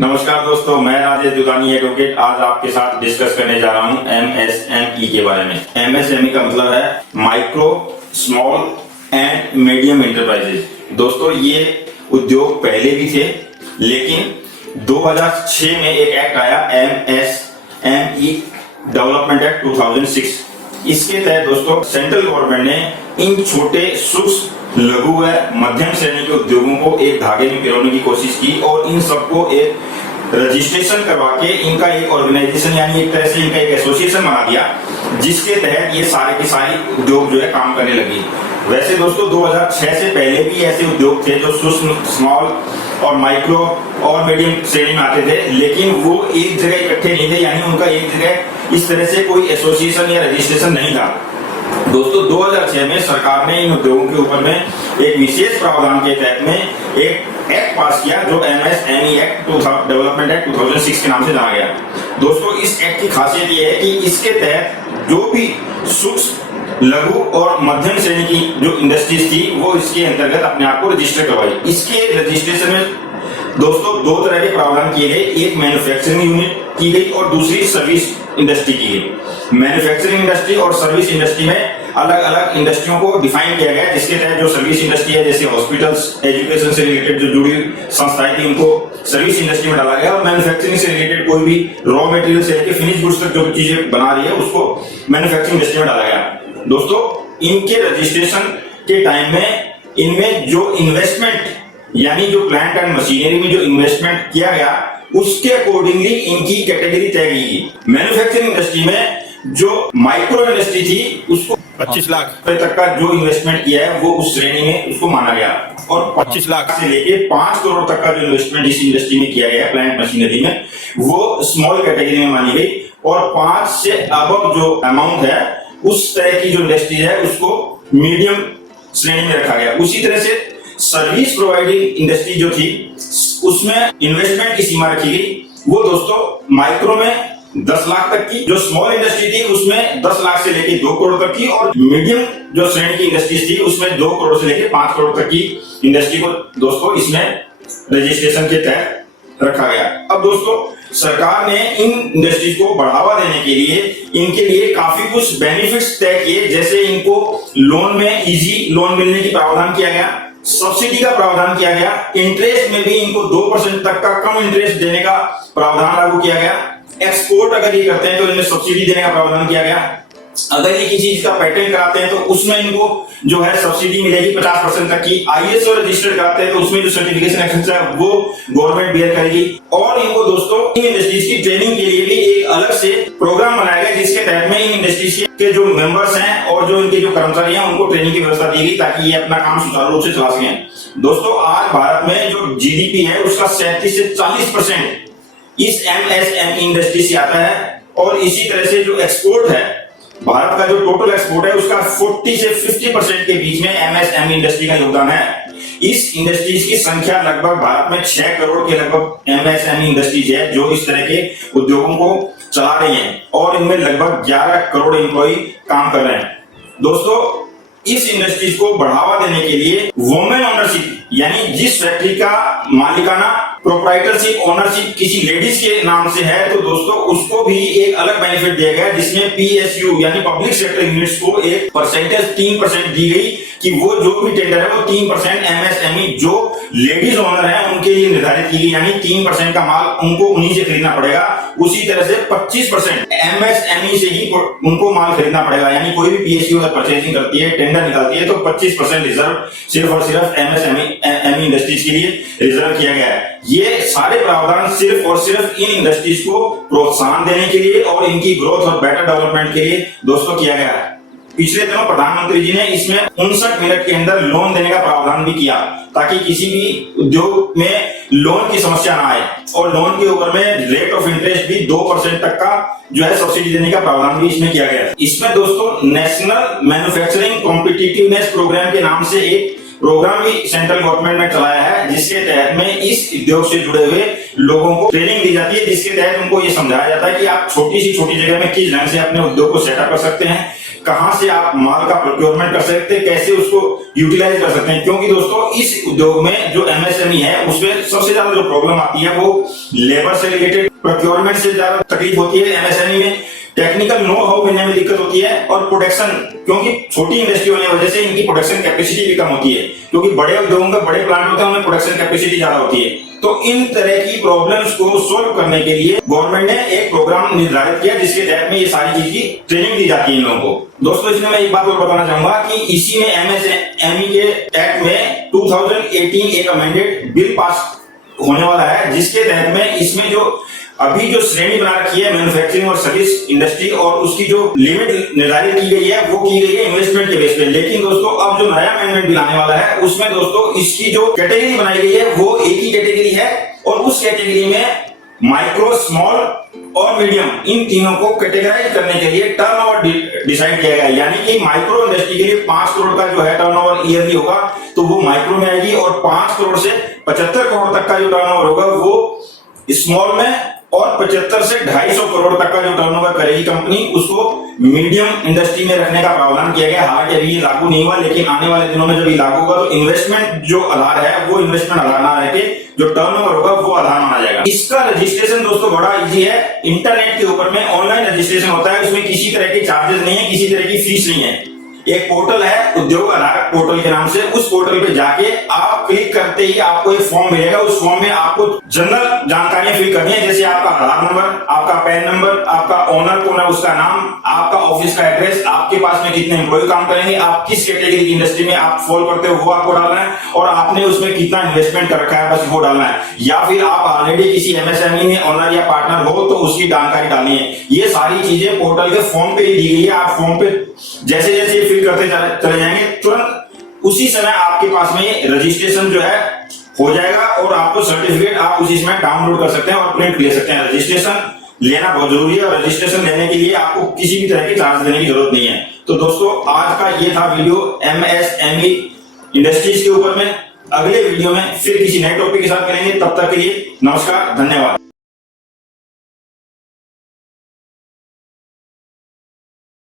नमस्कार दोस्तों, मैं राजेश दुगानी एडवोकेट आज आपके साथ डिस्कस करने जा रहा हूं एमएसएमई के बारे में। एमएसएमई का मतलब है micro, small and medium enterprises. दोस्तों, ये उद्योग पहले भी थे, लेकिन 2006 में एक एक्ट आया एमएसएमई डेवलपमेंट एक्ट 2006। इसके तहत दोस्तों सेंट्रल गवर्नमेंट ने इन छोटे सूक्ष्म लघु व मध्यम श्रेणी के उद्योगों को एक धागे में पिरोने की कोशिश की और इन सबको एक रजिस्ट्रेशन करवा के इनका एक ऑर्गेनाइजेशन यानी एक तरह से इनका एक एसोसिएशन बना दिया, जिसके तहत ये सारे के सारे उद्योग जो है काम करने लगी। वैसे दोस्तों 2006 से पहले भी ऐसे उद्योग थे जो सूक्ष्म, स्मॉल और माइक्रो और मीडियम श्रेणी में आते थे, लेकिन वो एक जगह इकट्ठे नहीं थे, यानी उनका एक जगह इस तरह से कोई एसोसिएशन या रजिस्ट्रेशन नहीं था। दोस्तों 2006 में सरकार ने इन उद्योगों के ऊपर में एक विशेष प्रावधान के तहत में एक एक्ट पास किया जो एमएसएमई एक्ट डेवलपमेंट एक्ट 2006 के नाम से जाना गया। दोस्तों, इस एक्ट की खासियत यह है कि इसके तहत जो भी सूक्ष्म, लघु और मध्यम श्रेणी की जो इंडस्ट्रीज थी वो इसके अंतर्गत अपने आप को रजिस्टर करवाई। इसके रजिस्ट्रेशन में दोस्तों दो तरह के प्रावधान किए गए, एक मैन्युफैक्चरिंग यूनिट की गई और दूसरी सर्विस इंडस्ट्री की गई। मैन्युफैक्चरिंग इंडस्ट्री और सर्विस इंडस्ट्री में अलग अलग इंडस्ट्रियों को डिफाइन किया गया, जिसके तहत जो सर्विस इंडस्ट्री है जैसे हॉस्पिटल्स, एजुकेशन से रिलेटेड जो जुड़ी संस्थाएं थी उनको सर्विस इंडस्ट्री में डाला गया और मैन्युफैक्चरिंग से रिलेटेड कोई भी रॉ मटेरियल से लेकर फिनिश गुड्स तक जो चीजें बना रही है उसको मैन्युफैक्चरिंग इंडस्ट्री में डाला गया। दोस्तों, इनके रजिस्ट्रेशन के टाइम में इनमें जो इन्वेस्टमेंट यानी जो प्लांट एंड मशीनरी में जो इन्वेस्टमेंट किया गया उसके अकॉर्डिंगली इनकी कैटेगरी तय की गई। मैन्युफैक्चरिंग इंडस्ट्री में जो माइक्रो इंडस्ट्री थी उसको 25 लाख तक का जो इन्वेस्टमेंट किया है वो उस श्रेणी में उसको माना गया और 25 लाख से लेके 5 करोड़ तक का जो इन्वेस्टमेंट इस इंडस्ट्री में किया गया प्लांट मशीनरी में वो स्मॉल कैटेगरी में मानी गई और 5 से अबव जो अमाउंट है उस तरह की जो इंडस्ट्री है उसको मीडियम श्रेणी में रखा गया। उसी तरह से सर्विस प्रोवाइडिंग इंडस्ट्री जो थी उसमें इन्वेस्टमेंट की सीमा रखी गई, वो दोस्तों माइक्रो में 10 लाख तक की, जो स्मॉल इंडस्ट्री थी उसमें 10 लाख से लेके 2 करोड़ तक की और मीडियम जो श्रेणी की इंडस्ट्री थी उसमें 2 करोड़ से लेके 5 करोड़ तक की इंडस्ट्री को दोस्तों इसमें रजिस्ट्रेशन के तहत रखा गया। अब दोस्तों सरकार ने इन इंडस्ट्रीज को बढ़ावा देने के लिए इनके लिए काफी कुछ बेनिफिट्स तय किए, जैसे इनको लोन में इजी लोन मिलने की प्रावधान किया गया, सब्सिडी का प्रावधान किया गया, इंटरेस्ट में भी इनको 2% तक का कम इंटरेस्ट देने का प्रावधान लागू किया गया, एक्सपोर्ट अगर ये करते हैं तो इनमें सब्सिडी देने का प्रावधान किया गया, अगर ये किसी चीज का पेटेंट कराते हैं तो उसमें इनको जो है सब्सिडी मिलेगी 50% तक की, आईएसओ रजिस्टर्ड कराते हैं तो उसमें जो सर्टिफिकेशन एक्सपेंस है वो गवर्नमेंट बेयर करेगी और इनको दोस्तों इन इंडस्ट्रीज की ट्रेनिंग के लिए भी एक अलग से प्रोग्राम बनाया गया, जिसके तहत में इन इंडस्ट्रीज के जो मेंबर्स हैं और जो इनके जो कर्मचारी हैं उनको ट्रेनिंग की व्यवस्था दी गई ताकि ये अपना काम सुचारू रूप से चला सकें। दोस्तों, आज भारत में जो जीडीपी है उसका 37 से 40% इस एमएसएमई इंडस्ट्री से आता है और इसी तरह से जो एक्सपोर्ट है, भारत का जो टोटल एक्सपोर्ट है उसका 40 से 50% के बीच में एमएसएमई इंडस्ट्री का योगदान है। इस इंडस्ट्रीज की संख्या लगभग भारत में 6 करोड़ के लगभग एमएसएमई इंडस्ट्रीज है जो इस तरह के उद्योगों को चला रही हैं और इनमें लगभग 11 करोड़ एम्प्लॉय काम कर रहे हैं। दोस्तों, इस इंडस्ट्रीज को बढ़ावा देने के लिए वुमेन ओनरशिप यानी जिस फैक्ट्री का मालिकाना प्रोप्राइटरशिप ओनरशिप किसी लेडीज के नाम से है तो दोस्तों उसको भी एक अलग बेनिफिट दिया गया, जिसमें पीएसयू यानी पब्लिक सेक्टर यूनिट्स को एक परसेंटेज 3% दी गई कि वो जो भी टेंडर है वो 3% एमएसएमई जो लेडीज ओनर है उनके लिए निर्धारित की गई, यानी 3% का माल उनको उन्हीं से खरीदना पड़ेगा। उसी तरह से 25% एमएसएमई से ही उनको माल खरीदना पड़ेगा, यानी कोई भी पीएसयू अगर परचेजिंग करती है, टेंडर निकालती है तो 25% रिजर्व सिर्फ और सिर्फ एमएसएमई इंडस्ट्रीज के लिए रिजर्व किया गया है। ये सारे प्रावधान सिर्फ और सिर्फ इन इंडस्ट्रीज को प्रोत्साहन देने के लिए और इनकी ग्रोथ और बेटर डेवलपमेंट के लिए दोस्तों किया गया है। पिछले दिनों प्रधानमंत्री जी ने इसमें 59 मिनट के अंदर लोन देने का प्रावधान भी किया ताकि किसी भी उद्योग में लोन की समस्या ना आए और लोन के ऊपर में रेट ऑफ इंटरेस्ट भी 2% तक का जो है सब्सिडी देने का प्रावधान भी इसमें किया गया है। इसमें दोस्तों नेशनल मैन्युफैक्चरिंग कॉम्पिटिटिवनेस प्रोग्राम के नाम से एक प्रोग्राम भी सेंट्रल गवर्नमेंट ने चलाया है, जिसके तहत में इस उद्योग से जुड़े हुए लोगों को ट्रेनिंग दी जाती है, जिसके तहत उनको ये समझाया जाता है कि आप छोटी सी छोटी जगह में किस ढंग से अपने उद्योग को सेटअप कर सकते हैं, कहां से आप माल का प्रोक्योरमेंट कर सकते हैं, कैसे उसको यूटिलाइज कर सकते हैं। क्योंकि दोस्तों इस उद्योग में जो एमएसएमई है उसमें सबसे ज्यादा जो प्रॉब्लम आती है वो लेबर से रिलेटेड, प्रोक्योरमेंट से ज्यादा तकलीफ होती है एमएसएमई में, टेक्निकल नो हाउ मिलने में दिक्कत होती है, और प्रोडक्शन, क्योंकि छोटी इंडस्ट्री होने की वजह से इनकी प्रोडक्शन कैपेसिटी भी कम होती है, क्योंकि बड़े उद्योगों में बड़े प्लांट होते हैं उनमें प्रोडक्शन कैपेसिटी ज्यादा होती है। तो इन तरह की प्रॉब्लम्स को सोल्व करने के लिए गवर्नमेंट ने एक प्रोग्राम निर्धारित किया जिसके तहत में ये सारी चीज की ट्रेनिंग दी जाती है इन लोगों को। दोस्तों इसमें मैं एक बात और बताना चाहूंगा कि इसी में एमएसएमई के एक्ट में 2018 एक अमेंडेड बिल पास होने वाला है, जिसके तहत में इसमें जो अभी जो श्रेणी बना रखी है मैन्युफैक्चरिंग और सर्विस इंडस्ट्री, और उसकी जो लिमिट निर्धारित की गई है वो की गई है इन्वेस्टमेंट के बेस पे। लेकिन दोस्तों अब जो नया अमेंडमेंट बिल आने वाला है उसमें दोस्तों इसकी जो कैटेगरी बनाई गई है वो एक ही कैटेगरी है, और उस कैटेगरी में माइक्रो, स्मॉल और मीडियम, इन तीनों को कैटेगराइज करने के लिए टर्नओवर डिसाइड किया गया है। यानी कि माइक्रो इंडस्ट्री के लिए 5 करोड़ का जो है टर्नओवर ईयरली होगा तो वो माइक्रो में आएगी, और 5 करोड़ से 75 करोड़ तक का जो टर्नओवर होगा वो स्मॉल में, और 75 से 250 करोड़ तक का जो टर्नओवर करेगी कंपनी उसको मीडियम इंडस्ट्री में रखने का प्रावधान किया गया। हालांकि अभी ये लागू नहीं हुआ, लेकिन आने वाले दिनों में जब ये लागू होगा तो इन्वेस्टमेंट जो आधार है वो इन्वेस्टमेंट आधार ना रह के जो टर्नओवर होगा वो आधार माना जाएगा। इसका रजिस्ट्रेशन दोस्तों बड़ा इजी है, इंटरनेट के ऊपर में ऑनलाइन रजिस्ट्रेशन होता है, उसमें किसी तरह के चार्जेस नहीं है, किसी तरह की फीस नहीं है। एक पोर्टल है उद्योग आधार पोर्टल के नाम से, उस पोर्टल पे जाके आप क्लिक करते ही आपको एक फॉर्म मिलेगा। उस फॉर्म में आपको जनरल जानकारियां फिल करनी है, जैसे आपका आधार नंबर, आपका पैन नंबर, आपका ओनर कौन है उसका नाम, आपका ऑफिस का एड्रेस, आपके पास में कितने एम्प्लॉय काम करेंगे, आप किस कैटेगरी की इंडस्ट्री में आप फॉलो करते हो वो आपको डालना है, और आपने उसमें कितना इन्वेस्टमेंट कर रखा है बस वो डालना है। या फिर आप ऑलरेडी किसी एमएसएमई में ओनर या पार्टनर हो तो उसकी जानकारी डालनी है। ये सारी चीजें पोर्टल के फॉर्म पे ही दी गई है। आप फॉर्म पे जैसे जैसे फिल करते चले जाएंगे तुरंत उसी समय आपके पास में रजिस्ट्रेशन जो है हो जाएगा, और आपको सर्टिफिकेट आप उसी समय डाउनलोड कर सकते हैं और प्रिंट ले सकते हैं। रजिस्ट्रेशन लेना बहुत जरूरी है, और रजिस्ट्रेशन लेने के लिए आपको किसी भी तरह की चार्ज देने की जरूरत नहीं है। तो दोस्तों आज का ये था वीडियो एमएसएमई इंडस्ट्रीज के ऊपर में। अगले वीडियो में फिर किसी नए टॉपिक के साथ मिलेंगे, तब तक के लिए नमस्कार, धन्यवाद।